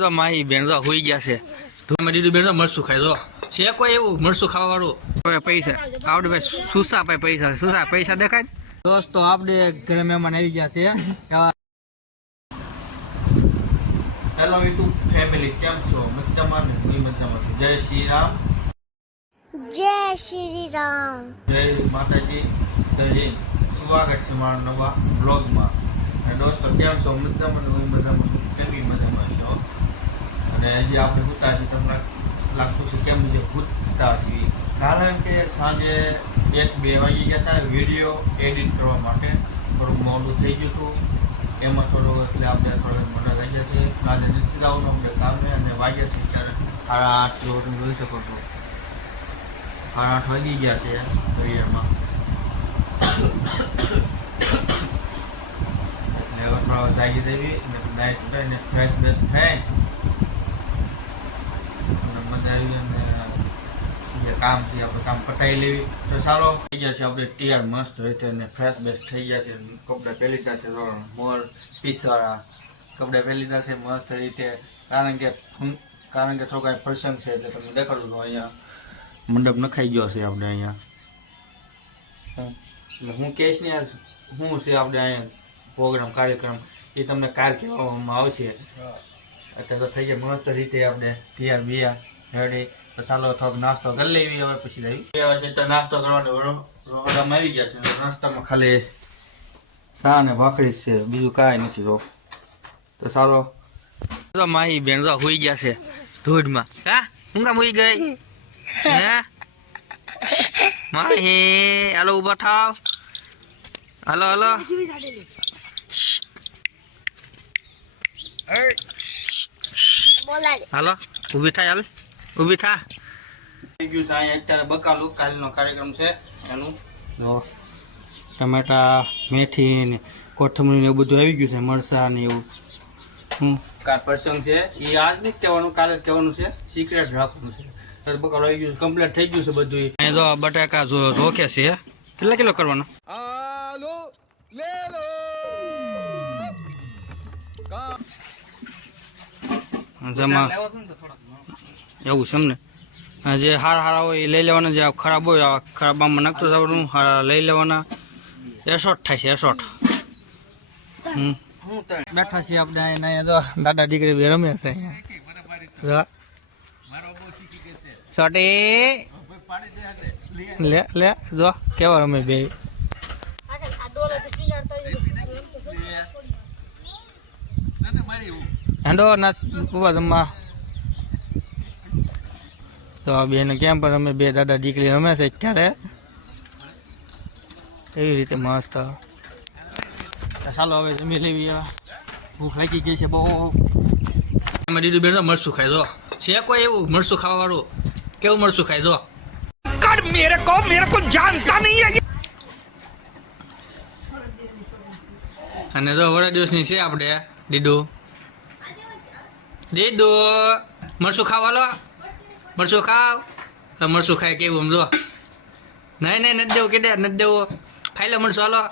તો માહી બેન તો હોઈ ગયા છે. તમે દીદી બેન મરચું ખાઈ દો છે કોઈ એવું મરસું ખાવા વાળું પૈસા. આવડે ભાઈ સુસા ભાઈ પૈસા. સુસા પૈસા દેખાય દોસ્તો આપણે ઘરે મહેમાન આવી ગયા છે. હેલો યુટ્યુબ ફેમિલી કેમ છો? મજામાં ને? હું મજામાં છું. જય શ્રી રામ. જય શ્રી રામ. જય માતાજી જય હિન્દ. સ્વાગત છે મારા નવા બ્લોગમાં અને દોસ્તો કેમ છો? મજામાં ને? હું મજામાં હજી આપણે હોતા છીએ તમને લાગતું છે કેમ જે હોતા છીએ. કારણ કે સાંજે એક બે વાગી ગયા હતા, વીડિયો એડિટ કરવા માટે. થોડું મોડું થઈ ગયું હતું. એમાં થોડું એટલે આપણે થોડા મોટા થઈ ગયા છે આજે નથી આવવાનું આપણે કામે અને વાગ્યા છે ત્યારે સાડા આઠ જેવો તમે જોઈ શકો છો. સાડા આઠ વાગી ગયા છે વિડીયોમાં. એટલે હવે થોડા જાગી દેવી અને નાઈટ કરીને ફ્રેશ બેશ થાય. આવી અને જે કામ છે આપણે કામ પતાવી લેવી. તો સારો થઈ જશે છે આપણે તૈયાર મસ્ત હોય અને ફ્રેશ બેશ થઈ ગયા છે. કપડાં પહેરી તો મોર પીસવાળા. કપડાં પહેરી છે મસ્ત રીતે. કારણ કે કારણ કે કાંઈ પ્રસંગ છે એટલે તમને દેખાડું છું અહીંયા. મંડપ નખાઈ ગયો છે આપણે અહીંયા. એટલે હું કહીશ ને શું છે આપણે અહીંયા પ્રોગ્રામ કાર્યક્રમ એ તમને કાર કહેવામાં આવશે. અત્યારે તો થઈ ગયા મસ્ત રીતે આપણે તૈયાર બિયા રેડી. તો ચાલો થોડોક નાસ્તો કરી લેવી હવે પછી રહી હવે છે તો નાસ્તો કરવાનો રોડામાં આવી ગયા છે. નાસ્તામાં ખાલી સા ને ભાખરી છે. બીજું કાંઈ નથી તો. તો ચાલો. માહી બેન તો હોઈ ગયા છે ધૂળમાં હા? હું કામ હોઈ ગઈ? હે? માહી હાલો ઊભા થાવ. હાલો હાલો. હાલો ઊભી થાય હાલ. ઊભી થા. થઈ ગયું છે અહીંયા અત્યારે બકાલું કાલનો કાર્યક્રમ છે. એનું તો ટમેટા મેથી ને કોથમરી ને એવું બધું આવી ગયું છે મરસા ને એવું. હું કાલ પ્રસંગ છે. એ આજ નહીં કહેવાનું કાલે જ કહેવાનું છે. સિક્રેટ રાખવાનું છે. બકાલું આવી ગયું છે કમ્પ્લીટ થઈ ગયું છે બધું અહીંયા જો બટાકા જો જોખે છે. કેટલા કિલો કરવાનો? જેમાં એવું છે એમ ને જે હાર હારા હોય એ લઈ લેવાના, જે ખરાબ હોય આ ખરાબ આમાં નાખતું જવાનું હારા લઈ લેવાના. એસોટ થાય છે, એસોટ. બેઠા છીએ આપણે અહીંયા દાદા દીકરી બે રમે છે સોટી. લે લે, જો, કેવા રમે બે. હેંડો, ના, ઊભા જમવા. તો આ બેન કેમ પણ અમે બે દાદા દીકરી રમે છે અત્યારે. એવી રીતે મસ્ત. તો ચાલો હવે જમી લેવી. ભૂખ લાગી ગઈ છે બહુ. અમે દીદી બેન મરસું ખાઈ દો છે કોઈ એવું મરસું ખાવા વાળું કેવું મરસું ખાઈ દો અને જો વડા દિવસની છે આપણે દીદુ. દીદુ મરસું ખાવા લો. મરચું ખાવ? મરસું ખાય કેવું આમ જો. નહીં નહીં નથી દેવું કે દે નથી દેવું. ખાઈ લે મરચું હાલો.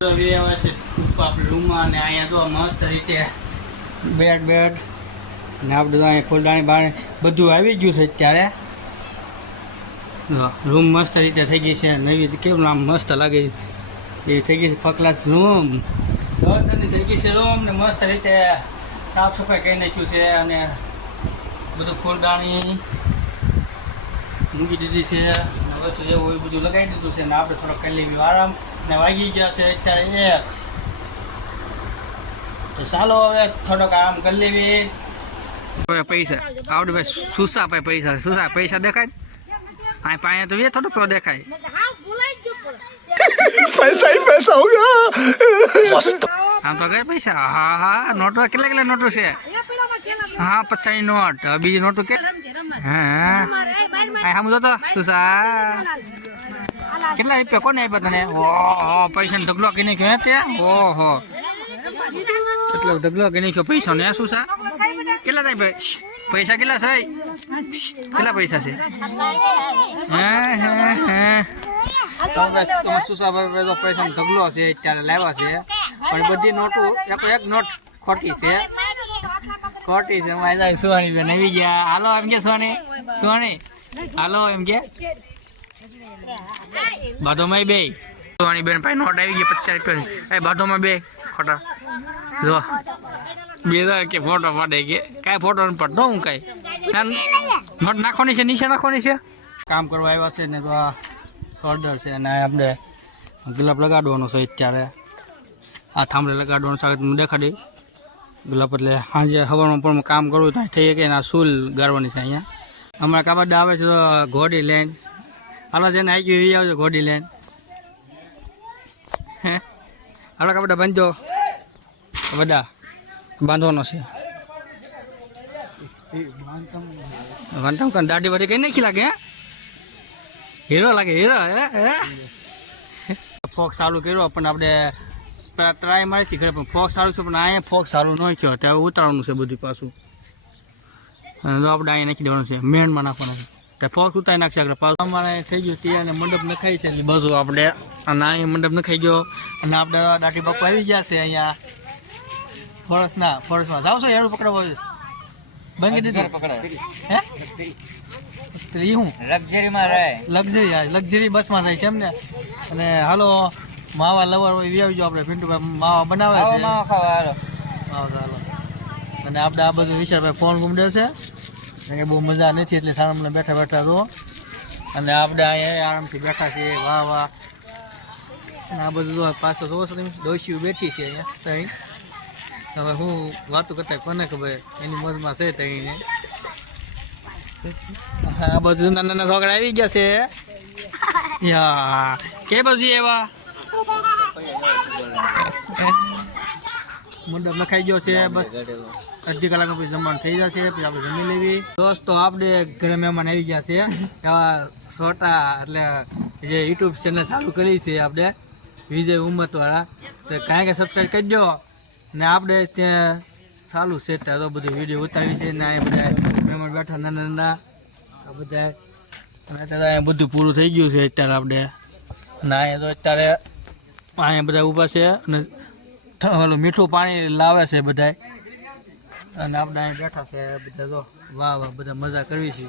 હવે આવે છે આપણે રૂમમાં અને અહીંયા તો મસ્ત રીતે બેડ બેડ. ને આપણે તો અહીંયા ફૂલદાણી બાણી બધું આવી ગયું છે અત્યારે. રૂમ મસ્ત રીતે થઈ ગઈ છે. નવી કેવું આમ મસ્ત લાગે એવી થઈ ગઈ છે. ફકલાસ રૂમ જોરદારની થઈ ગઈ છે રૂમ ને મસ્ત રીતે સાફ સફાઈ કરી નાખ્યું છે અને બધું ફૂલદાણી. મૂકી દીધી છે અને વસ્તુ જેવું હોય એ બધું લગાવી દીધું છે ને આપણે થોડોક કરી લેવી આરામ ને વાગી ગયા છે અત્યારે એક. તો ચાલો હવે થોડોક આરામ કરી લેવી. હવે પૈસા. આવડે ભાઈ સુસા ભાઈ પૈસા સુસા પૈસા દેખાય આ પાયા તો વે થોડુંક તો દેખાય. હા ભૂલાઈ ગયું. આમ તો કઈ પૈસા? હા હા નોટો કેટલા કેટલા નોટો છે? હા પચાસની નોટ. હવે બીજી નોટો કે હા આ સમજો તો સુસા કેટલા રૂપિયા? કોને આપ્યા તને? ઓહો પૈસા ને ઢગલો કરી નાખ્યો હે તે? ઓહો. કેટલો ઢગલો કરી નાખ્યો પૈસા ને છે? કેટલા થાય ભાઈ? પૈસા કેટલા છે? કેટલા પૈસા છે? હે હે હે. પૈસા ઢગલો છે, અત્યારે લાવ્યા છે. પણ બધી નોટો, એક એક નોટ ખોટી છે. ખોટી છે. અમારે જાય સુહાની બેન આવી ગયા. હાલો, એમ કે સુવાની સુહાની? હાલો, એમ કે? બાધોમાં બે. જોવાની બેન ભાઈ નોટ આવી ગઈ, પચાસ રૂપિયા એ બાધોમાં બે, ખોટા. જો. બે કે ફોટો પાડે કે. કાંઈ ફોટો નથી પડતો હું કાંઈ. નોટ નાખવાની છે, નીચે નાખવાની છે? કામ કરવા આવ્યા છે ને તો આ ઓર્ડર છે અને આપણે ગુલાબ લગાડવાનો છે અત્યારે. આ થાંભલે લગાડવાનું છે હું દેખાડી ગુલાબ એટલે સાંજે હવાનું પણ કામ કરવું ત્યાં થઈ ને આ સૂલ ગાળવાની છે અહીંયા. હમણાં કાબડા આવે છે તો ઘોડી લઈને હાલો છે ને આવી ગયું ઈ આવજો ઘોડી લઈને હે હાલો કાબડા બાંધજો બધા બાંધવાનો છે બાંધકામ કરે દાઢી વાઢી કઈ નાખી લાગે હે હીરો લાગે હીરો હે હે ફોક ચાલુ કર્યો પણ આપણે પેલા ટ્રાય મારી છે ઘરે પણ ફોક સારું છે પણ અહીંયા ફોક સારું નહીં થયો ત્યાં ઉતારવાનું છે બધું પાછું અને આપણે અહીંયા નાખી દેવાનું છે. મેનમાં નાખવાનું છે. ત્યાં ફોક ઉતારી નાખશે આપણે પાછું અમારે થઈ ગયું ત્યાં મંડપ નખાઈ છે. એટલે બાજુ આપણે અને અહીંયા મંડપ નખાઈ ગયો. અને આપણે દાટી બાપુ આવી ગયા છે અહીંયા. ફોરેસ્ટના ફોરેસ્ટમાં જાવ છો યાર પકડવા બંધ દીધું. હે? તો હું? લક્ઝરીમાં રહે. લક્ઝરી લક્ઝરી બસમાં જાય છે એમને. અને હાલો માવા લવર હોય આવજો આપણે. પિન્ટુભાઈ માવા બનાવે છે. અને આપણે આ બધું વિશાળભાઈ ફોન ગુમડે છે. કે બહુ મજા નથી એટલે સારા બેઠા બેઠા રહો અને આપણે અહીંયા આરામથી બેઠા છીએ વાહ વાહ. અને આ બધું પાછળ જોવો છો ડોશીઓ બેઠી છે અહીંયા ત્યાં હવે હું વાતો કરતા કોને ખબર, એની મોજમાં છે તઈને આ બધું નાના નાના છોકરા આવી ગયા છે. યા, કે બધું એવા મંડપ લખાઈ ગયો છે બસ અડધી કલાક પછી જમવાનું થઈ જશે પછી આપણે જમી લેવી. દોસ્તો આપણે ઘરે મહેમાન આવી ગયા છે. એવા છોટા એટલે જે યુટ્યુબ ચેનલ ચાલુ કરી છે આપણે વિજય ઉમતવાળા તો કાંઈ કાંઈ સબસ્ક્રાઈબ કરજો ને આપણે ત્યાં ચાલુ છે ત્યાં તો બધું વીડિયો ઉતારી છે ને અહીંયા બધા મહેમાન બેઠા નાના નાના. આ બધા અને અત્યારે બધું પૂરું થઈ ગયું છે અત્યારે આપણે. ના અહીંયા તો અત્યારે અહીંયા બધા ઊભા છે અને ઓલું મીઠું પાણી લાવે છે બધા અને આપણે અહીં બેઠા છે બધા જો. વાહ વાહ, બધા મજા કરવી છે.